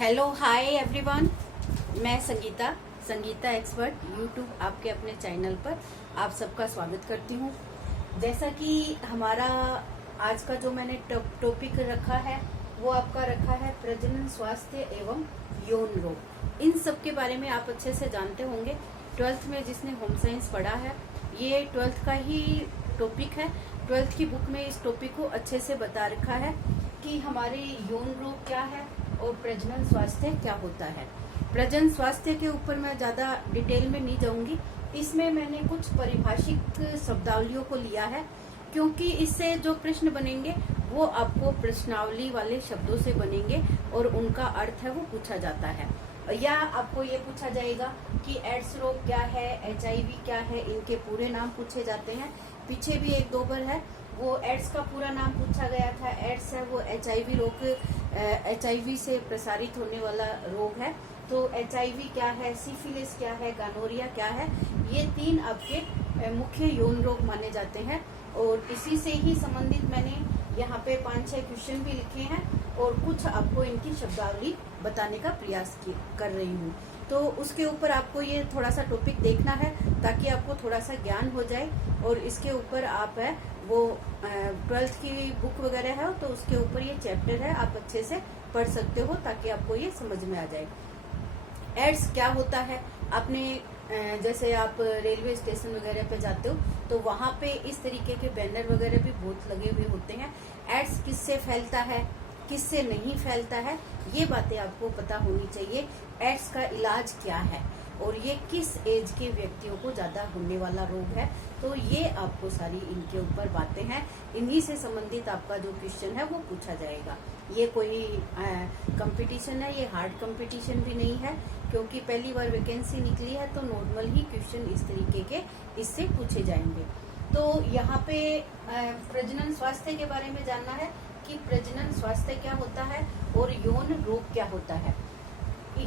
Hello hi everyone, मैं Sangeeta Sangeeta expert YouTube आपके अपने चैनल पर आप सबका स्वागत करती हूँ। जैसा कि हमारा आज का जो मैंने टॉपिक रखा है वो आपका रखा है प्रजनन स्वास्थ्य एवं यौन रोग। इन सब के बारे में आप अच्छे से जानते होंगे। 12th में जिसने होम साइंस पढ़ा है ये 12th का ही टॉपिक है। 12th की बुक में इस टॉपिक को अच्छे से बता रखा है कि हमारे यौन रोग क्या है और प्रजनन स्वास्थ्य क्या होता है। प्रजनन स्वास्थ्य के ऊपर मैं ज्यादा डिटेल में नहीं जाऊंगी। इसमें मैंने कुछ परिभाषिक शब्दावलियों को लिया है क्योंकि इससे जो प्रश्न बनेंगे वो आपको प्रश्नावली वाले शब्दों से बनेंगे और उनका अर्थ है वो पूछा जाता है। या आपको ये पूछा जाएगा कि एड्स रोग क्या है, HIV क्या है, इनके पूरे नाम पूछे जाते हैं। पीछे भी एक दो बार है वो एड्स का पूरा नाम पूछा गया था। एड्स है वो HIV रोग, HIV से प्रसारित होने वाला रोग है। तो HIV क्या है, सिफिलिस क्या है, गानोरिया क्या है, ये 3 आपके मुख्य यौन रोग माने जाते हैं। और इसी से ही संबंधित मैंने यहाँ पे 5-6 क्वेश्चन भी लिखे हैं और कुछ आपको इनकी शब्दावली बताने का प्रयास कर रही हूँ। तो उसके ऊपर आपको ये थोड़ा सा टॉपिक देखना है ताकि आपको थोड़ा सा ज्ञान हो जाए और इसके ऊपर आप है वो 12th की बुक वगैरह है तो उसके ऊपर ये चैप्टर है, आप अच्छे से पढ़ सकते हो ताकि आपको ये समझ में आ जाए। एड्स क्या होता है, आपने जैसे आप रेलवे स्टेशन वगैरह पे जाते हो तो वहां पे इस तरीके के बैनर वगैरह भी बहुत लगे हुए होते हैं। एड्स किससे फैलता है, किससे नहीं फैलता है, ये बातें आपको पता होनी चाहिए। एड्स का इलाज क्या है और ये किस एज के व्यक्तियों को ज्यादा होने वाला रोग है, तो ये आपको सारी इनके ऊपर बातें हैं। इन्हीं से संबंधित आपका जो क्वेश्चन है वो पूछा जाएगा। ये कोई कंपटीशन है, ये हार्ड कंपटीशन भी नहीं है क्योंकि पहली बार वैकेंसी निकली है तो नॉर्मल ही क्वेश्चन इस तरीके के इससे पूछे जाएंगे। तो यहाँ पे प्रजनन स्वास्थ्य के बारे में जानना है कि प्रजनन स्वास्थ्य क्या होता है और यौन रोग क्या होता है।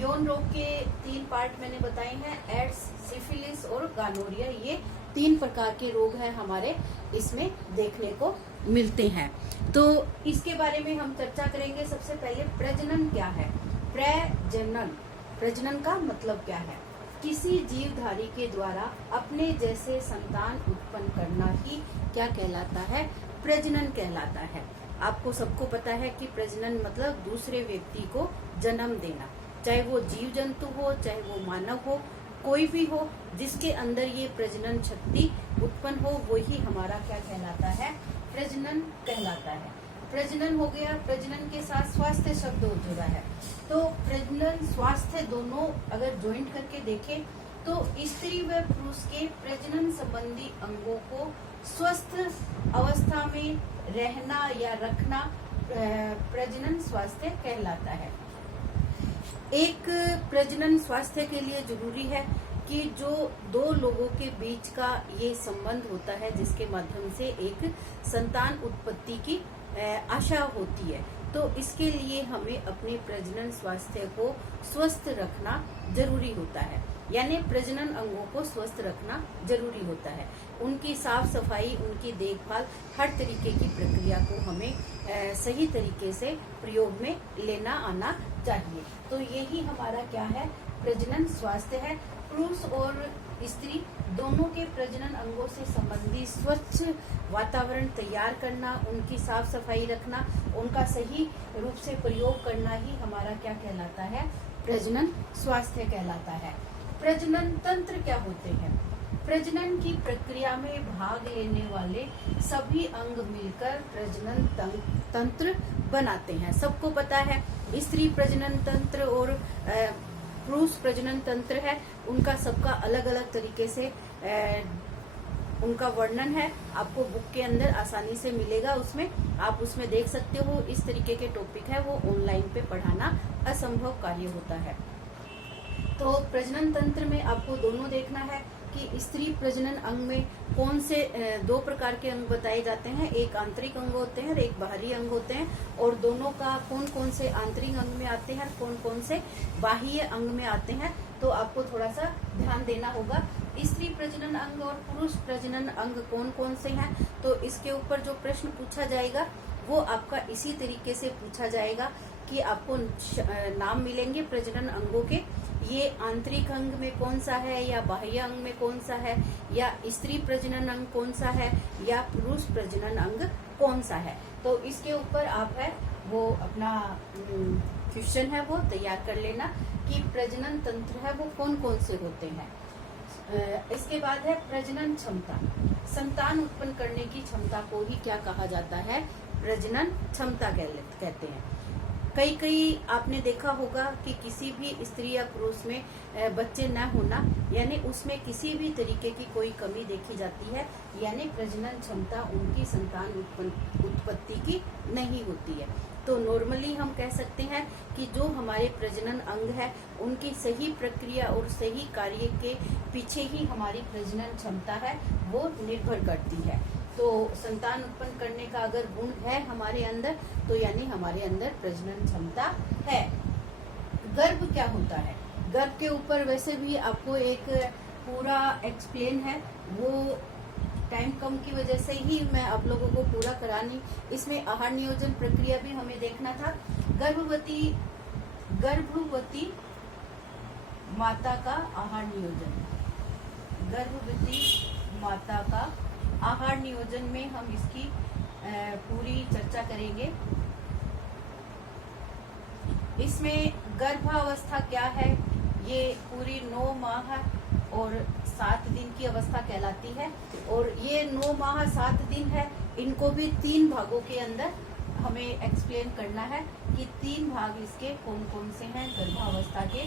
यौन रोग के 3 पार्ट मैंने बताए हैं, एड्स, सिफिलिस और गानोरिया। ये 3 प्रकार के रोग हैं हमारे इसमें देखने को मिलते हैं। तो इसके बारे में हम चर्चा करेंगे। सबसे पहले प्रजनन क्या है। प्रजनन का मतलब क्या है, किसी जीवधारी के द्वारा अपने जैसे संतान उत्पन्न करना ही क्या कहलाता है, प्रजनन कहलाता है। आपको सबको पता है कि प्रजनन मतलब दूसरे व्यक्ति को जन्म देना, चाहे वो जीव जंतु हो, चाहे वो मानव हो, कोई भी हो, जिसके अंदर ये प्रजनन शक्ति उत्पन्न हो वो ही हमारा क्या कहलाता है, प्रजनन कहलाता है। प्रजनन हो गया, प्रजनन के साथ स्वास्थ्य शब्द जुड़ा है। तो प्रजनन स्वास्थ्य दोनों अगर ज्वाइंट करके देखें तो स्त्री व पुरुष के प्रजनन संबंधी अंगों को स्वस्थ अवस्था में रहना या रखना प्रजनन स्वास्थ्य कहलाता है। एक प्रजनन स्वास्थ्य के लिए जरूरी है कि जो 2 लोगों के बीच का ये संबंध होता है जिसके माध्यम से एक संतान उत्पत्ति की आशा होती है, तो इसके लिए हमें अपने प्रजनन स्वास्थ्य को स्वस्थ रखना जरूरी होता है। यानी प्रजनन अंगों को स्वस्थ रखना जरूरी होता है। उनकी साफ सफाई, उनकी देखभाल, हर तरीके की प्रक्रिया को हमें सही तरीके से प्रयोग में लेना आना चाहिए। तो यही हमारा क्या है, प्रजनन स्वास्थ्य है। पुरुष और स्त्री दोनों के प्रजनन अंगों से संबंधित स्वच्छ वातावरण तैयार करना, उनकी साफ सफाई रखना, उनका सही रूप से प्रयोग करना ही हमारा क्या कहलाता है, प्रजनन स्वास्थ्य कहलाता है। प्रजनन तंत्र क्या होते हैं, प्रजनन की प्रक्रिया में भाग लेने वाले सभी अंग मिलकर प्रजनन तंत्र बनाते हैं। सबको पता है स्त्री प्रजनन तंत्र और पुरुष प्रजनन तंत्र है, उनका सबका अलग अलग तरीके से उनका वर्णन है। आपको बुक के अंदर आसानी से मिलेगा, उसमें आप उसमें देख सकते हो। इस तरीके के टॉपिक है वो ऑनलाइन पे पढ़ाना असंभव कार्य होता है। तो प्रजनन तंत्र में आपको दोनों देखना है कि स्त्री प्रजनन अंग में कौन से 2 प्रकार के अंग बताए जाते हैं, एक आंतरिक अंग होते हैं और एक बाहरी अंग होते हैं, और दोनों का कौन कौन से आंतरिक अंग में आते हैं, कौन कौन से बाह्य अंग में आते हैं, तो आपको थोड़ा सा ध्यान देना होगा। स्त्री प्रजनन अंग और पुरुष प्रजनन अंग कौन कौन से हैं, तो इसके ऊपर जो प्रश्न पूछा जाएगा वो आपका इसी तरीके से पूछा जाएगा कि आपको नाम मिलेंगे प्रजनन अंगों के, ये आंतरिक अंग में कौन सा है या बाह्य अंग में कौन सा है, या स्त्री प्रजनन अंग कौन सा है या पुरुष प्रजनन अंग कौन सा है। तो इसके ऊपर आप है वो अपना क्वेश्चन है वो तैयार कर लेना कि प्रजनन तंत्र है वो कौन कौन से होते हैं। इसके बाद है प्रजनन क्षमता। संतान उत्पन्न करने की क्षमता को ही क्या कहा जाता है, प्रजनन क्षमता कहते हैं। कई आपने देखा होगा कि किसी भी स्त्री या पुरुष में बच्चे न होना यानी उसमें किसी भी तरीके की कोई कमी देखी जाती है, यानी प्रजनन क्षमता उनकी संतान उत्पत्ति की नहीं होती है। तो नॉर्मली हम कह सकते हैं कि जो हमारे प्रजनन अंग है उनकी सही प्रक्रिया और सही कार्य के पीछे ही हमारी प्रजनन क्षमता है वो निर्भर करती है। तो संतान उत्पन्न करने का अगर गुण है हमारे अंदर तो यानी हमारे अंदर प्रजनन क्षमता है। गर्भ क्या होता है, गर्भ के ऊपर वैसे भी आपको एक पूरा एक्सप्लेन है, वो टाइम कम की वजह से ही मैं आप लोगों को पूरा करानी, इसमें आहार नियोजन प्रक्रिया भी हमें देखना था। गर्भवती माता का आहार नियोजन, गर्भवती माता का आहार नियोजन में हम इसकी पूरी चर्चा करेंगे। इसमें गर्भावस्था क्या है, ये पूरी 9 माह और 7 दिन की अवस्था कहलाती है, और ये 9 माह 7 दिन है, इनको भी 3 भागों के अंदर हमें एक्सप्लेन करना है कि 3 भाग इसके कौन कौन से हैं गर्भावस्था के,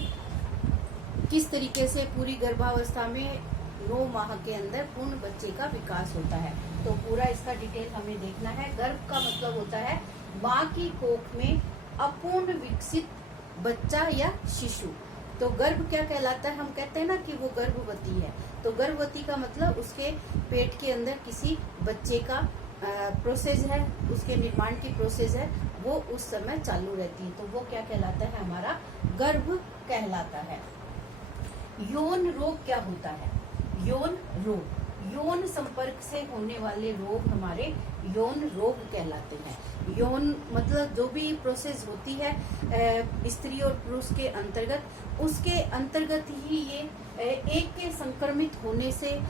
किस तरीके से पूरी गर्भावस्था में 9 माह के अंदर पूर्ण बच्चे का विकास होता है। तो पूरा इसका डिटेल हमें देखना है। गर्भ का मतलब होता है माँ की कोख में अपूर्ण विकसित बच्चा या शिशु। तो गर्भ क्या कहलाता है, हम कहते हैं ना कि वो गर्भवती है, तो गर्भवती का मतलब उसके पेट के अंदर किसी बच्चे का प्रोसेस है, उसके निर्माण की प्रोसेस है, वो उस समय चालू रहती है, तो वो क्या कहलाता है, हमारा गर्भ कहलाता है। यौन रोग क्या होता है, यौन रोग, यौन संपर्क से होने वाले रोग हमारे यौन रोग कहलाते हैं। यौन मतलब जो भी प्रोसेस होती है स्त्री और पुरुष के अंतर्गत, उसके अंतर्गत ही ये एक के संक्रमित होने से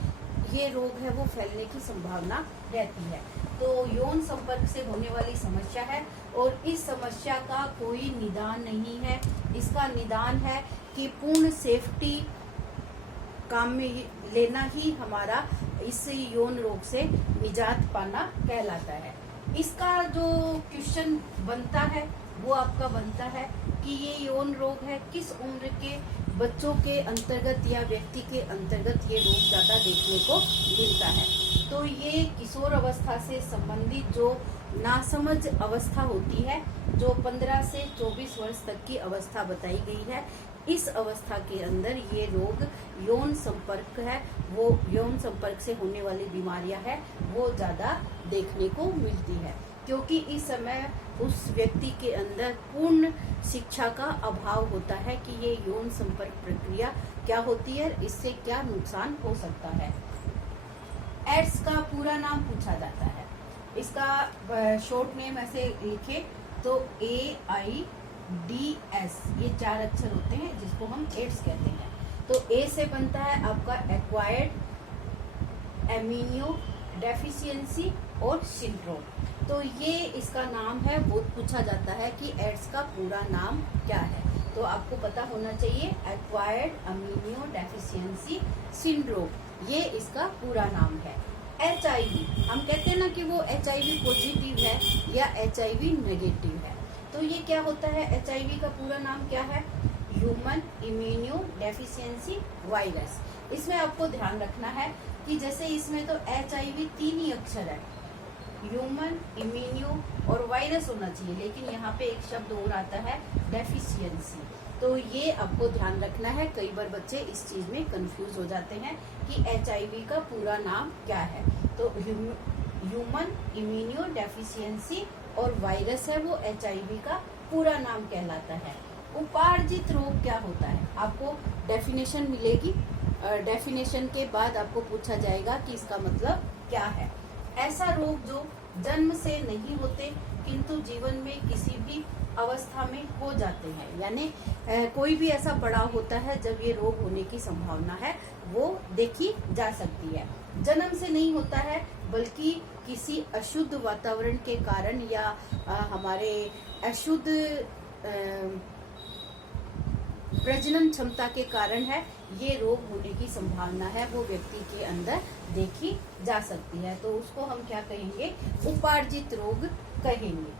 ये रोग है वो फैलने की संभावना रहती है। तो यौन संपर्क से होने वाली समस्या है और इस समस्या का कोई निदान नहीं है। इसका निदान है कि पूर्ण सेफ्टी काम में लेना ही हमारा इस यौन रोग से निजात पाना कहलाता है। इसका जो क्वेश्चन बनता है वो आपका बनता है कि ये यौन रोग है किस उम्र के बच्चों के अंतर्गत या व्यक्ति के अंतर्गत ये रोग ज्यादा देखने को मिलता है। तो ये किशोर अवस्था से संबंधित जो नासमझ अवस्था होती है, जो 15 से 24 वर्ष तक की अवस्था बताई गई है, इस अवस्था के अंदर ये रोग यौन संपर्क है, वो यौन संपर्क से होने वाली बीमारियां है वो ज्यादा देखने को मिलती है, क्योंकि इस समय उस व्यक्ति के अंदर पूर्ण शिक्षा का अभाव होता है कि ये यौन संपर्क प्रक्रिया क्या होती है, इससे क्या नुकसान हो सकता है। एड्स का पूरा नाम पूछा जाता है, इसका शॉर्ट नेम ऐसे लिखे तो AIDS, ये 4 अक्षर होते हैं जिसको हम एड्स कहते हैं। तो ए से बनता है आपका एक्वायर्ड एमिनो डेफिशिएंसी और सिंड्रोम। तो ये इसका नाम है, वो पूछा जाता है कि एड्स का पूरा नाम क्या है, तो आपको पता होना चाहिए एक्वायर्ड अमीनो डेफिशिएंसी सिंड्रोम, ये इसका पूरा नाम है। HIV, हम कहते हैं ना कि वो HIV पॉजिटिव है या HIV नेगेटिव है, तो ये क्या होता है, HIV का पूरा नाम क्या है, ह्यूमन इम्यूनो डेफिशिएंसी वायरस। इसमें आपको ध्यान रखना है कि जैसे इसमें तो HIV 3 ही अक्षर है, ह्यूमन इम्यूनो और वायरस होना चाहिए, लेकिन यहाँ पे एक शब्द और आता है डेफिशिएंसी, तो ये आपको ध्यान रखना है। कई बार बच्चे इस चीज में कंफ्यूज हो जाते हैं कि HIV का पूरा नाम क्या है। तो ह्यूमन इम्यूनो डेफिशिएंसी और वायरस है वो HIV का पूरा नाम कहलाता है। उपार्जित रोग क्या होता है, आपको डेफिनेशन मिलेगी, डेफिनेशन के बाद आपको पूछा जाएगा कि इसका मतलब क्या है। ऐसा रोग जो जन्म से नहीं होते किंतु जीवन में किसी भी अवस्था में हो जाते हैं। यानी कोई भी ऐसा पड़ाव होता है जब ये रोग होने की संभावना है, वो देखी जा सकती है। जन्म से नहीं होता है, बल्कि किसी अशुद्ध वातावरण के कारण या हमारे अशुद्ध प्रजनन क्षमता के कारण है, ये रोग होने की संभावना है, वो व्यक्ति के अंदर देखी जा सकती है। तो उसको हम क्या कहेंगे? उपार्जित रोग कहेंगे।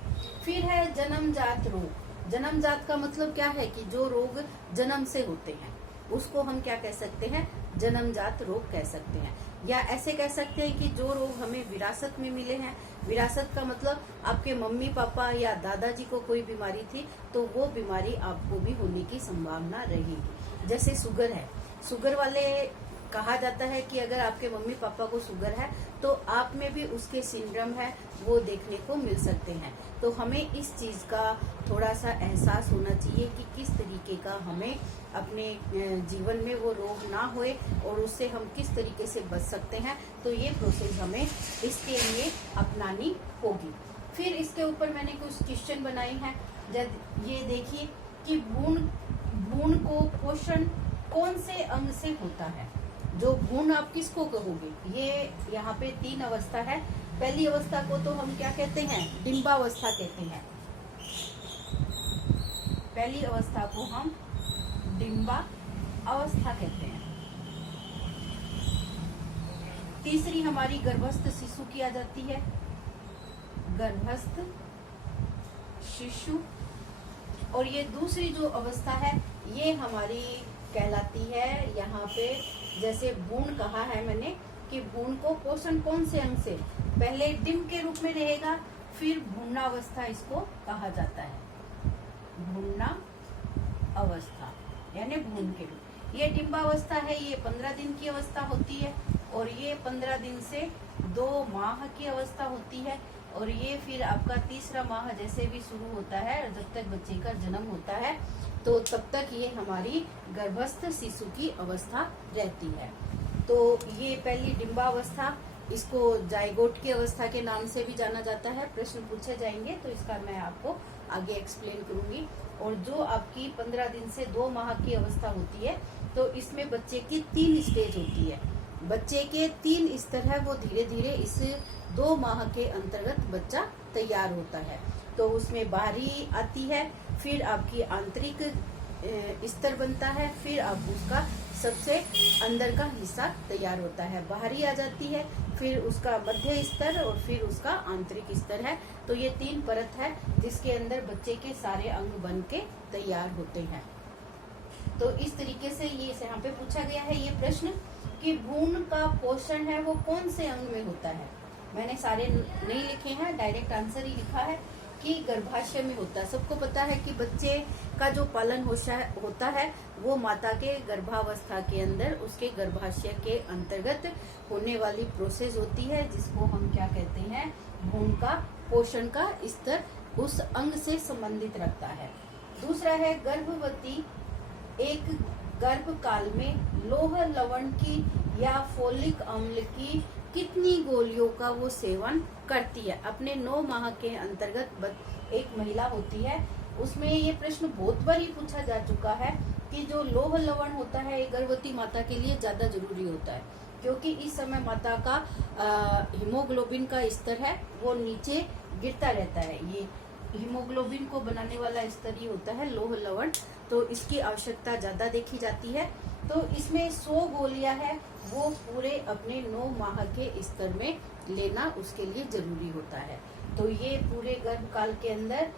फिर है जन्मजात रोग। जन्मजात का मतलब क्या है कि जो रोग जन्म से होते हैं उसको हम क्या कह सकते हैं? जन्मजात रोग कह सकते हैं। या ऐसे कह सकते हैं कि जो रोग हमें विरासत में मिले हैं। विरासत का मतलब आपके मम्मी पापा या दादाजी को कोई बीमारी थी तो वो बीमारी आपको भी होने की संभावना रहेगी। जैसे शुगर है, शुगर वाले कहा जाता है कि अगर आपके मम्मी पापा को शुगर है तो आप में भी उसके सिंड्रोम है, वो देखने को मिल सकते हैं। तो हमें इस चीज का थोड़ा सा एहसास होना चाहिए कि किस तरीके का हमें अपने जीवन में वो रोग ना होए और उससे हम किस तरीके से बच सकते हैं। तो ये प्रोसेस हमें इसके लिए अपनानी होगी। फिर इसके ऊपर मैंने कुछ क्वेश्चन बनाए हैं। जब ये देखिए कि भ्रूण को पोषण कौन से अंग से होता है? जो भ्रूण आप किसको कहोगे? ये यहाँ पे 3 अवस्था है। पहली अवस्था को तो हम क्या कहते हैं? डिंबावस्था कहते हैं। पहली अवस्था को हम डिंबा अवस्था कहते हैं। तीसरी हमारी गर्भस्थ शिशु की आ जाती है, गर्भस्थ शिशु। और ये दूसरी जो अवस्था है ये हमारी कहलाती है, यहाँ पे जैसे भ्रूण कहा है मैंने कि भ्रूण को पोषण कौन से अंग से? पहले डिंब के रूप में रहेगा, फिर भ्रूणावस्था इसको कहा जाता है। भ्रूणा अवस्था यानी भ्रूण के रूप। ये डिंबावस्था है, ये 15 दिन की अवस्था होती है और ये 15 दिन से 2 माह की अवस्था होती है। और ये फिर आपका तीसरा माह जैसे भी शुरू होता है, जब तक बच्चे का जन्म होता है तो तब तक ये हमारी गर्भस्थ शिशु की अवस्था रहती है। तो ये पहली डिंबावस्था, इसको जाइगोट की अवस्था के नाम से भी जाना जाता है। प्रश्न पूछे जाएंगे तो इसका मैं आपको आगे एक्सप्लेन करूंगी। और जो आपकी 15 दिन से 2 माह की अवस्था होती है तो इसमें बच्चे की 3 स्टेज होती है। बच्चे के 3 स्तर है, वो धीरे धीरे इस 2 माह के अंतर्गत बच्चा तैयार होता है। तो उसमें बाहरी आती है, फिर आपकी आंतरिक स्तर बनता है, फिर आप उसका सबसे अंदर का हिस्सा तैयार होता है। बाहरी आ जाती है, फिर उसका मध्य स्तर और फिर उसका आंतरिक स्तर है। तो ये 3 परत है जिसके अंदर बच्चे के सारे अंग बन के तैयार होते हैं। तो इस तरीके से ये यहाँ पे पूछा गया है ये प्रश्न कि भ्रूण का पोषण है वो कौन से अंग में होता है। मैंने सारे नहीं लिखे हैं, डायरेक्ट आंसर ही लिखा है कि गर्भाशय में होता है। सबको पता है कि बच्चे का जो पालन होता है वो माता के गर्भावस्था के अंदर उसके गर्भाशय के अंतर्गत होने वाली प्रोसेस होती है, जिसको हम क्या कहते हैं? भ्रूण का पोषण का स्तर उस अंग से संबंधित रखता है। दूसरा है गर्भवती एक गर्भ काल में लोह लवण की या फोलिक अम्ल की कितनी गोलियों का वो सेवन करती है। अपने 9 माह के अंतर्गत एक महिला होती है, उसमें ये प्रश्न बहुत बार ही पूछा जा चुका है कि जो लोह लवण होता है ये गर्भवती माता के लिए ज्यादा जरूरी होता है, क्योंकि इस समय माता का हीमोग्लोबिन का स्तर है वो नीचे गिरता रहता है। ये हीमोग्लोबिन को बनाने वाला स्तर ही होता है लोह लवण, तो इसकी आवश्यकता ज्यादा देखी जाती है। तो इसमें 100 गोलियां है वो पूरे अपने 9 माह के स्तर में लेना उसके लिए जरूरी होता है। तो ये पूरे गर्भकाल के अंदर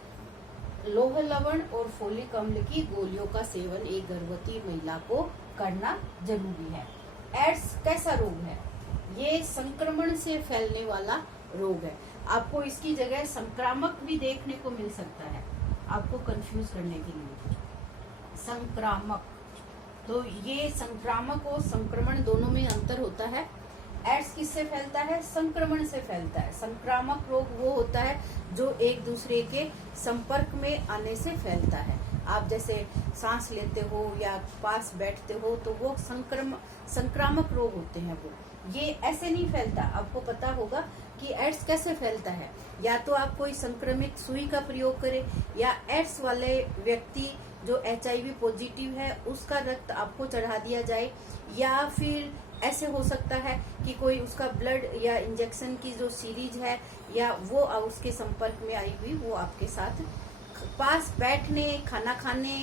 लोह लवण और फोलिक अम्ल की गोलियों का सेवन एक गर्भवती महिला को करना जरूरी है। एड्स कैसा रोग है? ये संक्रमण से फैलने वाला रोग है। आपको इसकी जगह संक्रामक भी देखने को मिल सकता है, आपको कंफ्यूज करने के लिए। संक्रामक, तो ये संक्रामक और संक्रमण दोनों में अंतर होता है। एड्स किससे फैलता है? संक्रमण से फैलता है। संक्रामक रोग वो होता है जो एक दूसरे के संपर्क में आने से फैलता है। आप जैसे सांस लेते हो या पास बैठते हो तो वो संक्रामक रोग होते हैं वो। ये ऐसे नहीं फैलता। आपको पता होगा कि एड्स कैसे फैलता है। या तो आप कोई संक्रमित सुई का प्रयोग करें, या एड्स वाले व्यक्ति जो HIV पॉजिटिव है उसका रक्त आपको चढ़ा दिया जाए, या फिर ऐसे हो सकता है कि कोई उसका ब्लड या इंजेक्शन की जो सीरीज है या वो उसके संपर्क में आई हुई वो आपके साथ पास बैठने, खाना खाने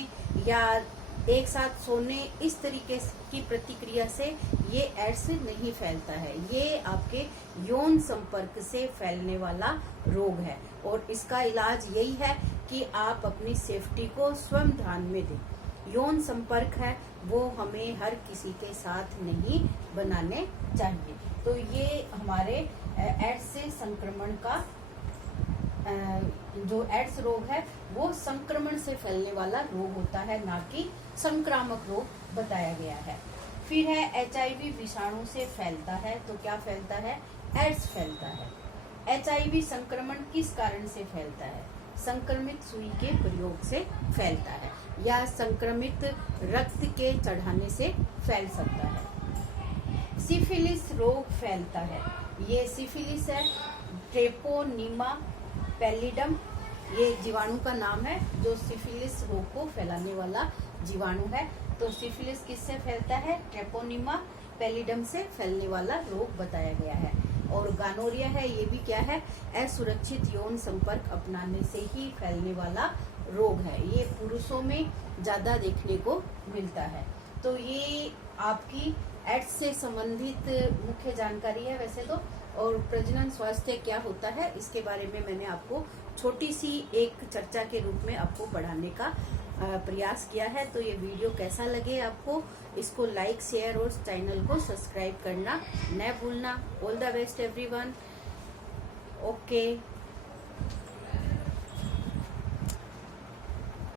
या एक साथ सोने, इस तरीके की प्रतिक्रिया से ये एड्स नहीं फैलता है। ये आपके यौन संपर्क से फैलने वाला रोग है और इसका इलाज यही है कि आप अपनी सेफ्टी को स्वयं ध्यान में दें। यौन संपर्क है वो हमें हर किसी के साथ नहीं बनाने चाहिए। तो ये हमारे एड्स से संक्रमण का जो एड्स रोग है वो संक्रमण से फैलने वाला रोग होता है, ना कि संक्रामक रोग बताया गया है। फिर है HIV विषाणु से फैलता है। तो क्या फैलता है? एड्स फैलता है। HIV संक्रमण किस कारण से फैलता है? संक्रमित सुई के प्रयोग से फैलता है या संक्रमित रक्त के चढ़ाने से फैल सकता है। सिफिलिस रोग फैलता है। ये सिफिलिस है, ट्रेपोनीमा पैलिडम, ये जीवाणु का नाम है जो सिफिलिस रोग को फैलाने वाला जीवाणु है। तो सिफिलिस किससे फैलता है? ट्रेपोनीमा पैलिडम से फैलने वाला रोग बताया गया है। और गानोरिया है, ये भी क्या है? असुरक्षित यौन संपर्क अपनाने से ही फैलने वाला रोग है। ये पुरुषों में ज्यादा देखने को मिलता है। तो ये आपकी एड्स से संबंधित मुख्य जानकारी है वैसे तो। और प्रजनन स्वास्थ्य क्या होता है इसके बारे में मैंने आपको छोटी सी एक चर्चा के रूप में आपको पढ़ाने का प्रयास किया है। तो ये वीडियो कैसा लगे आपको, इसको लाइक, शेयर और चैनल को सब्सक्राइब करना न भूलना। All the best everyone. Okay.